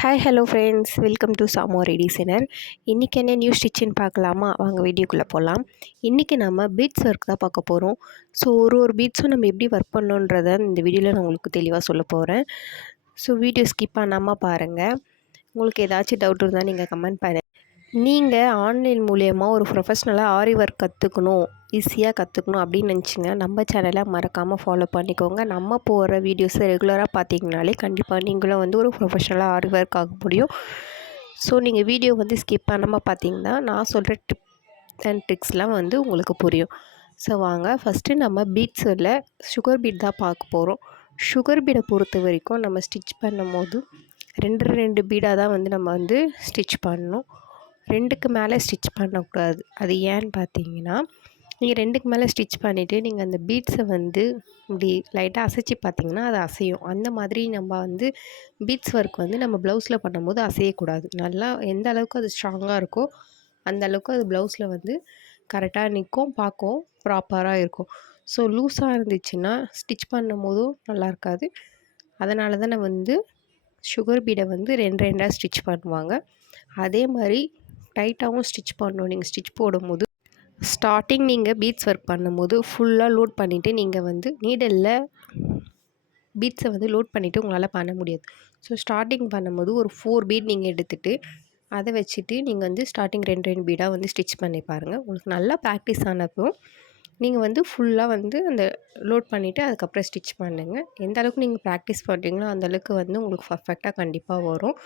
Hi hello friends, welcome to சாமோ ready designer. இன்றைக்கி என்ன நியூ ஸ்டிச்சின்னு பார்க்கலாமா? வாங்க வீடியோக்குள்ளே போகலாம். இன்றைக்கி நம்ம பீட்ஸ் ஒர்க் தான் பார்க்க போகிறோம். ஸோ ஒரு பீட்ஸும் நம்ம எப்படி ஒர்க் பண்ணணுன்றதை இந்த வீடியோவில் நான் உங்களுக்கு தெளிவாக சொல்ல போகிறேன். ஸோ வீடியோ ஸ்கிப் பண்ணாமல் பாருங்கள். உங்களுக்கு ஏதாச்சும் டவுட் இருந்தால் நீங்கள் கமெண்ட் பண்ணுங்கள். நீங்கள் ஆன்லைன் மூலயமா ஒரு ப்ரொஃபஷ்னலாக ஆரி ஒர்க் கற்றுக்கணும், ஈஸியாக கற்றுக்கணும் அப்படின்னு நினச்சிங்க, நம்ம சேனலை மறக்காமல் ஃபாலோ பண்ணிக்கோங்க. நம்ம போகிற வீடியோஸை ரெகுலராக பார்த்தீங்கனாலே கண்டிப்பாக நீங்களும் ஒரு ப்ரொஃபஷ்னலாக ஆரி ஒர்க் ஆக முடியும். ஸோ நீங்கள் வீடியோ ஸ்கிப் பண்ணாமல் பார்த்தீங்கன்னா நான் சொல்கிற டிப் அண்ட் ட்ரிக்ஸ்லாம் உங்களுக்கு புரியும். ஸோ வாங்க ஃபஸ்ட்டு நம்ம பீட்ஸில் சுகர் பீட் தான் பார்க்க போகிறோம். சுகர் பீடை பொறுத்த வரைக்கும் நம்ம ஸ்டிச் பண்ணும் போது ரெண்டு பீடாக தான் நம்ம ஸ்டிச் பண்ணணும். 2க்கு மேலே ஸ்டிச் பண்ணக்கூடாது. அது ஏன்னு பார்த்தீங்கன்னா, நீங்கள் 2க்கு மேலே ஸ்டிச் பண்ணிவிட்டு நீங்கள் அந்த பீட்ஸை இப்படி லைட்டாக அசைச்சி பார்த்தீங்கன்னா அது அசையும். அந்த மாதிரி நம்ம பீட்ஸ் ஒர்க் நம்ம ப்ளவுஸில் பண்ணும்போது அசையக்கூடாது. நல்லா எந்த அளவுக்கு அது ஸ்ட்ராங்காக இருக்கோ அந்த அளவுக்கு அது ப்ளவுஸில் கரெக்டாக நிற்கும், பார்க்கவும் ப்ராப்பராக இருக்கும். ஸோ லூஸாக இருந்துச்சுன்னா ஸ்டிச் பண்ணும் போதும் நல்லா இருக்காது. அதனால தான் சுகர் பீடை 2 ஸ்டிச் பண்ணுவாங்க. அதே மாதிரி டைட்டாகவும் ஸ்டிச் பண்ணணும். நீங்கள் ஸ்டிச் போடும்போது ஸ்டார்டிங் நீங்கள் பீட்ஸ் ஒர்க் பண்ணும்போது ஃபுல்லாக லோட் பண்ணிவிட்டு நீங்கள் நீடலில் பீட்ஸை லோட் பண்ணிவிட்டு உங்களால் பண்ண முடியாது. ஸோ ஸ்டார்டிங் பண்ணும்போது ஒரு 4 பீட் நீங்கள் எடுத்துகிட்டு அதை வச்சுட்டு நீங்கள் ஸ்டார்டிங் 2 பீடாக ஸ்டிச் பண்ணி பாருங்கள். உங்களுக்கு நல்லா ப்ராக்டிஸ் ஆனப்போ நீங்கள் ஃபுல்லாக அந்த லோட் பண்ணிவிட்டு அதுக்கப்புறம் ஸ்டிச் பண்ணுங்கள். எந்த அளவுக்கு நீங்கள் ப்ராக்டிஸ் பண்ணுறீங்களோ அந்தளவுக்கு உங்களுக்கு பர்ஃபெக்டாக கண்டிப்பாக வரும்.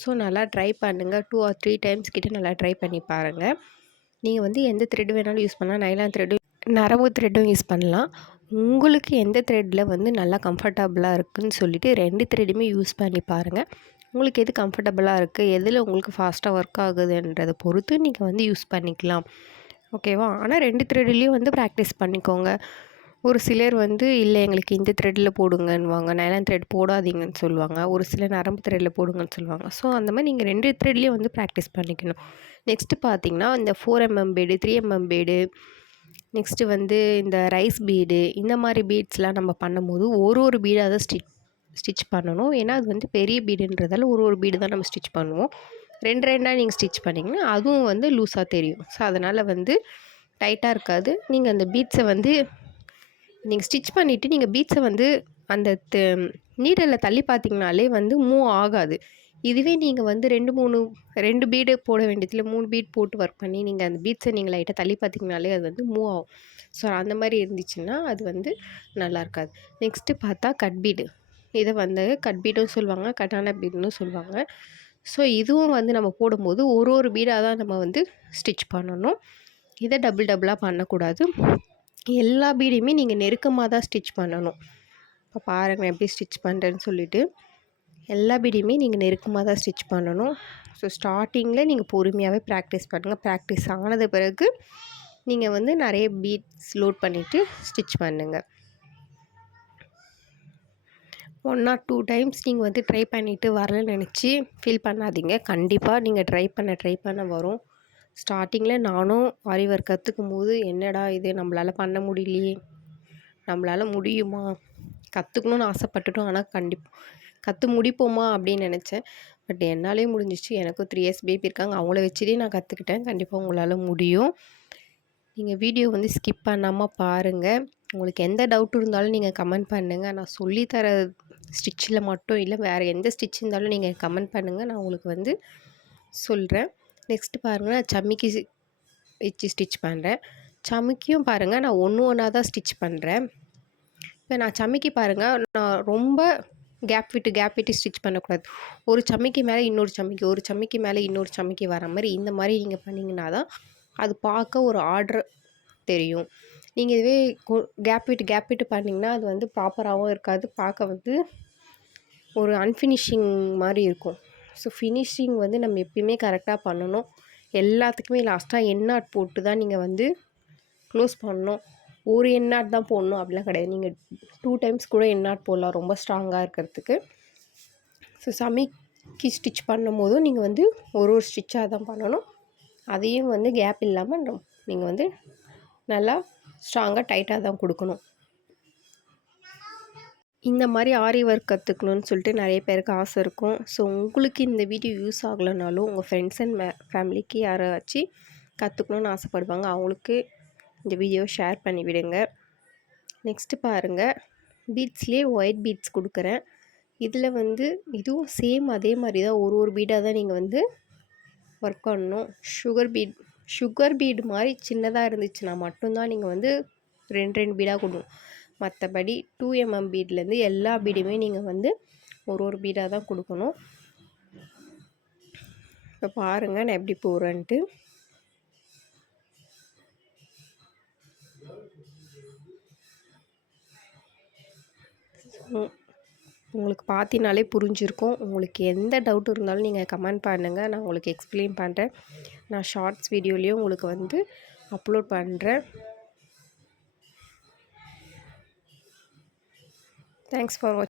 ஸோ நல்லா ட்ரை பண்ணுங்கள். 2 or 3 டைம்ஸ் கிட்டே நல்லா ட்ரை பண்ணி பாருங்கள். நீங்கள் எந்த த்ரெட் வேணாலும் யூஸ் பண்ணலாம். நைலான் த்ரெட்டும் நரம்பு த்ரெட்டும் யூஸ் பண்ணலாம். உங்களுக்கு எந்த த்ரெட்டில் நல்லா கம்ஃபர்டபுளாக இருக்குதுன்னு சொல்லிவிட்டு 2 த்ரெட்டுமே யூஸ் பண்ணி பாருங்கள். உங்களுக்கு எது கம்ஃபர்டபுளாக இருக்குது, எதில் உங்களுக்கு ஃபாஸ்ட்டாக ஒர்க் ஆகுதுன்றதை பொறுத்து நீங்கள் யூஸ் பண்ணிக்கலாம். ஓகேவா? ஆனால் 2 த்ரெட்லேயும் ப்ராக்டிஸ் பண்ணிக்கோங்க. ஒரு சிலர் இல்லை எங்களுக்கு இந்த த்ரெட்டில் போடுங்கன்னுவாங்க, நைலான் த்ரெட் போடாதீங்கன்னு சொல்லுவாங்க. ஒரு சிலர் நரம்பு த்ரெட்டில் போடுங்கன்னு சொல்லுவாங்க. ஸோ அந்த மாதிரி நீங்கள் 2 த்ரெட்லேயும் ப்ராக்டிஸ் பண்ணிக்கணும். நெக்ஸ்ட்டு பார்த்தீங்கன்னா இந்த 4mm bead, 3mm bead, next இந்த ரைஸ் பீடு, இந்த மாதிரி பீட்ஸ்லாம் நம்ம பண்ணும்போது ஒரு பீடாக தான் ஸ்டிச் பண்ணணும். ஏன்னா அது பெரிய பீடுன்றதால ஒரு பீடு தான் நம்ம ஸ்டிச் பண்ணுவோம். 2 நீங்கள் ஸ்டிச் பண்ணிங்கன்னா அதுவும் லூஸாக தெரியும். ஸோ அதனால் டைட்டாக இருக்காது. நீங்கள் அந்த பீட்ஸை நீங்கள் ஸ்டிச் பண்ணிவிட்டு நீங்கள் பீட்ஸை அந்த நீடலில் தள்ளி பார்த்தீங்கனாலே மூவ் ஆகாது. இதுவே நீங்கள் 2 பீடு போட வேண்டியதில் 3 பீட் போட்டு ஒர்க் பண்ணி நீங்கள் அந்த பீட்ஸை நீங்கள் லைட்டாக தள்ளி பார்த்தீங்கனாலே அது மூவ் ஆகும். ஸோ அந்த மாதிரி இருந்துச்சுன்னா அது நல்லா இருக்காது. நெக்ஸ்ட்டு பார்த்தா கட் பீடு. இதை கட் பீடும் சொல்லுவாங்க, கட்டான பீடுன்னு சொல்லுவாங்க. ஸோ இதுவும் நம்ம போடும்போது ஒரு பீடாக தான் நம்ம ஸ்டிச் பண்ணணும். இதை டபுளாக பண்ணக்கூடாது. எல்லா பீடையுமே நீங்கள் நெருக்கமாக தான் ஸ்டிச் பண்ணணும். இப்போ பாருங்கள் எப்படி ஸ்டிச் பண்ணுறேன்னு சொல்லிவிட்டு. எல்லா பீடையுமே நீங்கள் நெருக்கமாக தான் ஸ்டிச் பண்ணணும். ஸோ ஸ்டார்டிங்கில் நீங்கள் பொறுமையாகவே ப்ராக்டிஸ் பண்ணுங்கள். ப்ராக்டிஸ் ஆனது பிறகு நீங்கள் நிறைய பீட்ஸ் லோட் பண்ணிவிட்டு ஸ்டிச் பண்ணுங்கள். 1 or 2 டைம்ஸ் நீங்கள் ட்ரை பண்ணிவிட்டு வரலன்னு நினச்சி ஃபீல் பண்ணாதீங்க. கண்டிப்பாக நீங்கள் ட்ரை பண்ண வரும். ஸ்டார்டிங்கில் நானும் ஆரி ஒர்க் கற்றுக்கும் போது என்னடா இது நம்மளால் பண்ண முடியலையே, நம்மளால் முடியுமா, கற்றுக்கணுன்னு ஆசைப்பட்டுட்டோம், ஆனால் கற்று முடிப்போமா அப்படின்னு நினச்சேன். பட் என்னாலே முடிஞ்சிச்சு. எனக்கும் 3 years பேபி இருக்காங்க, அவங்கள வச்சுட்டே நான் கற்றுக்கிட்டேன். கண்டிப்பாக உங்களால் முடியும். நீங்கள் வீடியோ ஸ்கிப் பண்ணாமல் பாருங்கள். உங்களுக்கு எந்த டவுட் இருந்தாலும் நீங்கள் கமெண்ட் பண்ணுங்கள். நான் சொல்லித்தர ஸ்டிச்சில் மட்டும் இல்லை, வேறு எந்த ஸ்டிச் இருந்தாலும் நீங்கள் கமெண்ட் பண்ணுங்கள். நான் உங்களுக்கு சொல்கிறேன். நெக்ஸ்ட்டு பாருங்கள், நான் சம்மிக்கி வச்சு ஸ்டிச் பண்ணுறேன். சம்மிக்கியும் பாருங்கள் நான் ஒன்றா தான் ஸ்டிச் பண்ணுறேன். இப்போ நான் சம்மிக்கி பாருங்கள், நான் ரொம்ப கேப் விட்டு ஸ்டிச் பண்ணக்கூடாது. ஒரு சம்மிக்கி மேலே இன்னொரு சம்மிக்கி, ஒரு சம்மிக்கி மேலே இன்னொரு சம்மிக்கி வர மாதிரி இந்த மாதிரி நீங்கள் பண்ணிங்கன்னா தான் அது பார்க்க ஒரு ஆர்டர் தெரியும். நீங்கள் இதுவே கேப் விட்டு பண்ணிங்கன்னா அது ப்ராப்பராகவும் இருக்காது, பார்க்க ஒரு அன்ஃபினிஷிங் மாதிரி இருக்கும். ஸோ ஃபினிஷிங் நம்ம எப்பயுமே கரெக்டாக பண்ணணும். எல்லாத்துக்குமே லாஸ்ட்டாக எண்ணாட் போட்டு தான் நீங்கள் க்ளோஸ் பண்ணணும். ஒரு எண்ணாட் தான் போடணும் அப்படிலாம் கிடையாது. நீங்கள் 2 டைம்ஸ் கூட எண்ணாட் போடலாம் ரொம்ப ஸ்ட்ராங்காக இருக்கிறதுக்கு. ஸோ சம்மிக்கி ஸ்டிச் பண்ணும் போதும் நீங்கள் ஒரு ஸ்டிச்சாக தான் பண்ணணும். அதையும் கேப் இல்லாமல் நீங்கள் நல்லா ஸ்ட்ராங்காக டைட்டாக தான் கொடுக்கணும். இந்த மாதிரி ஆரி ஒர்க் கற்றுக்கணுன்னு சொல்லிட்டு நிறைய பேருக்கு ஆசை இருக்கும். ஸோ உங்களுக்கு இந்த வீடியோ யூஸ் ஆகலைனாலும் உங்கள் ஃப்ரெண்ட்ஸ் அண்ட் ஃபேமிலிக்கு யாராச்சும் கற்றுக்கணுன்னு ஆசைப்படுவாங்க, அவங்களுக்கு இந்த வீடியோ ஷேர் பண்ணி விடுங்க. நெக்ஸ்ட்டு பாருங்கள், பீட்ஸ்லேயே ஒயிட் பீட்ஸ் கொடுக்குறேன். இதில் வந்து இதுவும் சேம் அதே மாதிரி தான், ஒரு பீடாக தான் நீங்கள் வந்து ஒர்க் பண்ணணும். சுகர் பீடு மாதிரி சின்னதாக இருந்துச்சுன்னா மட்டும்தான் நீங்கள் வந்து 2 பீடாக கொடுக்கணும். மற்றபடி 2mm பீட்லேருந்து எல்லா பீடுமே நீங்கள் வந்து ஒரு பீடாக தான் கொடுக்கணும். இப்போ பாருங்கள் நான் எப்படி போகிறேன்ட்டு. உங்களுக்கு பார்த்தினாலே புரிஞ்சிருக்கும். உங்களுக்கு எந்த டவுட் இருந்தாலும் நீங்கள் கமெண்ட் பண்ணுங்கள், நான் உங்களுக்கு எக்ஸ்பிளைன் பண்ணுறேன். நான் ஷார்ட்ஸ் வீடியோலேயும் உங்களுக்கு வந்து அப்லோட் பண்ணுறேன். தேங்க்ஸ் ஃபார் வாட்சிங்.